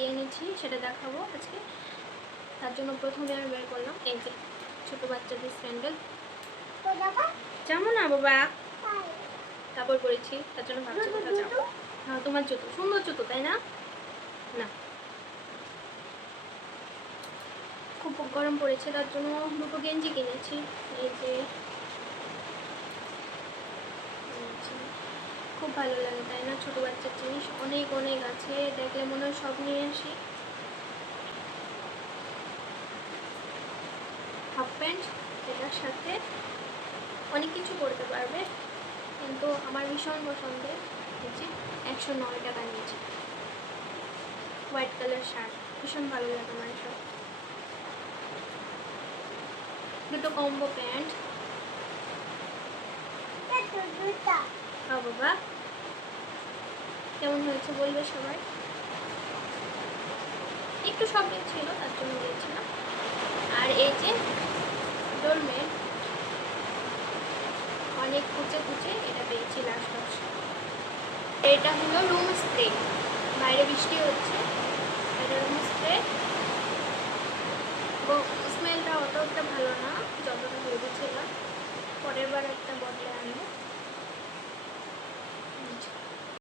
কী এনেছি সেটা দেখাবো আজকে। তার জন্য প্রথমে আমি বের করলাম এই যে ছোটো বাচ্চাদের স্যান্ডেল। যাবো না বাবা, কাপড় পরেছি তার জন্য ভাবছি কোথাও যাবো। হ্যাঁ তোমার জুতো, সুন্দর জুতো তাই না? না, খুব গরম পড়েছে তার জন্য দুটো গেঞ্জি কিনেছি। এই যে খুব ভালো লাগে তাই না? ছোটো বাচ্চার জিনিস অনেক অনেক আছে, দেখলে মনে হয় সব নিয়ে আসি। হাফ প্যান্ট, এটার সাথে অনেক কিছু করতে পারবে, কিন্তু আমার ভীষণ পছন্দের এই যে 109 টাকা নিয়েছে হোয়াইট কালার শার্ট, ভীষণ ভালো লাগে আমার সব। দুটো কম্বো প্যান্ট। হ্যাঁ বাবা, কেমন হয়েছে বলবে সবাই। একটু শব্দ ছিল তার জন্য বলেছিলাম। আর এই যে ডোরমেট, অনেক খুঁজে খুঁজে এটা পেয়েছি লাস্ট বক্স। এটা হলো রুম স্প্রে, বাইরে বৃষ্টি হচ্ছে, এটা রুম স্প্রে